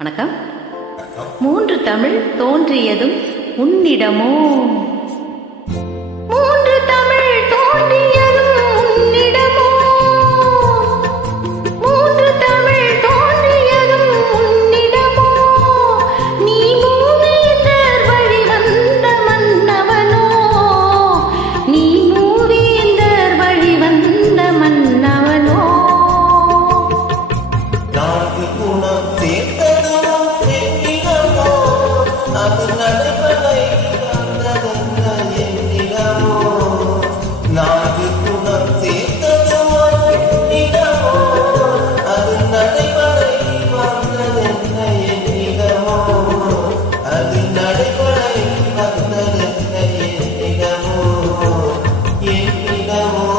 வணக்கம். மூன்று தமிழ் தோன்றியதும் உன்னிடமோ? மூன்று தமிழ் தோன்றியதும் உன்னிடமோ? மூன்று தமிழ் தோன்றியதும் உன்னிடமோ? நீ மூவேந்தர் வழி வந்த மன்னவனோ? நீ மூவேந்தர் வழி வந்த மன்னவனோ? நான்கு குணம் சேர்த்ததும் என்னிடமோ? அது நடைபெறை வந்ததென்ன என்னிடமோ? நான்கு குணம் சேர்த்ததும் என்னிடமோ? அது நடைபெறை வந்ததென்ன என்னிடமோ? அது நடைபெறை வந்ததென்ன என்னிடமோ? என்னிடமோ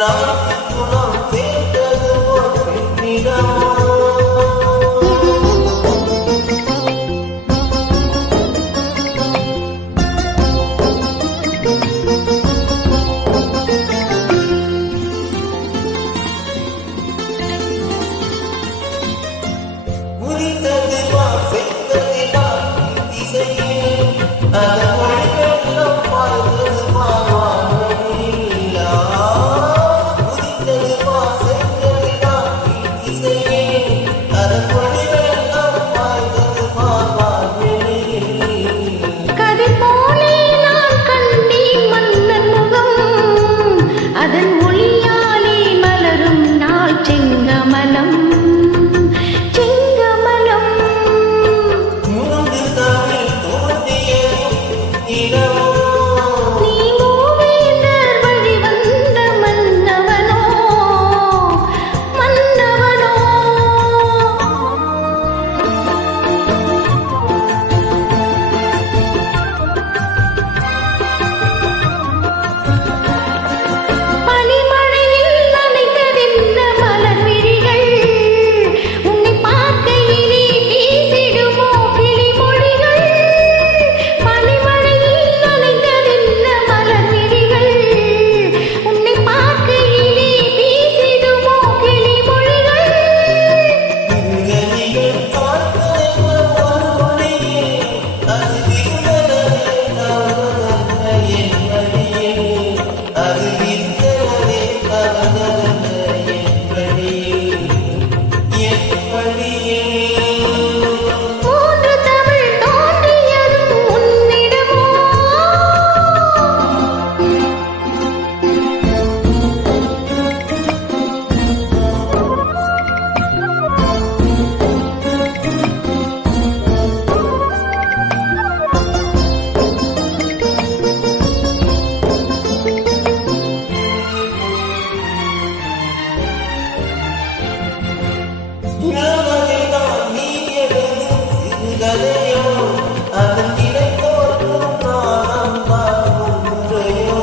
நான்கு குணம் சேர்த்தது என்னிடமோ? உரித்தது செய்தது திசையே அதன் மொழி வெள்ளம் பாய்ந்தது மாவானிலா. உரித்தது செய்தது திசையே அதன் மொழி வெள்ளம் பாய்ந்தது மாவானிலா. கதிர் போலே நான் கண்டேன் மன்னன் முகம், அதன் ஒளியாலே மலரும் நாள் செங்கமலம். மூன்று தமிழ் தோன்றியதும் என்னிடமோ? நீ மூவேந்தர் வழி வந்த மன்னவனோ? மன்னவனோ? பனிமழையில் நனைந்ததென்ன மலர் விழிகள்? உன்னை பார்க்கையிலே பேசிடுமோ கிளிமொழிகள்? பனிமழையில் நனைந்ததென்ன மலர் விழிகள்? உன்னை பார்க்கையிலே பேசிடுமோ கிளிமொழிகள்? திருநதிகள் பார்த்ததென்ன மறுமொழியே? அது விருந்தனவே கவர்ந்ததென்ன என் வழியே? அது விருந்தனவே கவர்ந்ததென்ன என் வழியே? என் வழியே? மூன்று தமிழ் தோன்றியதும் உன்னிடமோ? இளமதில்தான் நீ எழுதும் சிறுகதையோ? அதன் நிலை தோற்றும் நாணம் பார்க்கும் முறையோ?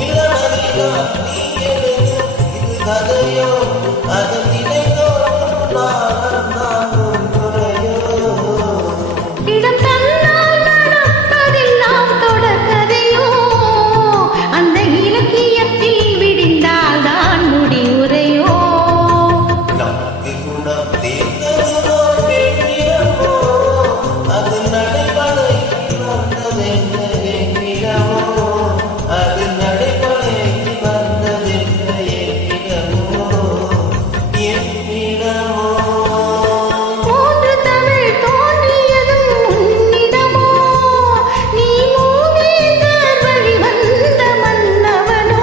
இளமதில்தான் நீ எழுதும் சிறுகதையோ? அதன் நிலை தோற்றும் நாணம் பார்க்கும் முறையோ? இடம் தன்னால் நடப்பதெல்லாம் தொடர்கதையோ? அந்த இலக்கியத்தில் விடிந்தால் தான் முடிவுரையோ? நான்கு குணம் சேர்ந்ததுமோ என்னிடமோ? அது நடைபெறை வந்ததென்ன என்னிடமோ? அது நடைபெறை வந்ததென்ன என்னிடமோ? என்னிடமோ? மூன்று தமிழ் தோன்றியதும் உன்னிடமோ? நீ மூவேந்தர் வழி வந்த மன்னவனோ?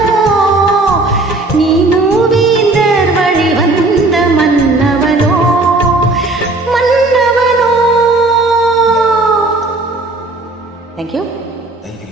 நீ மூவேந்தர் வழி வந்த மன்னவனோ? மன்னவனோ? Thank you. Thank you.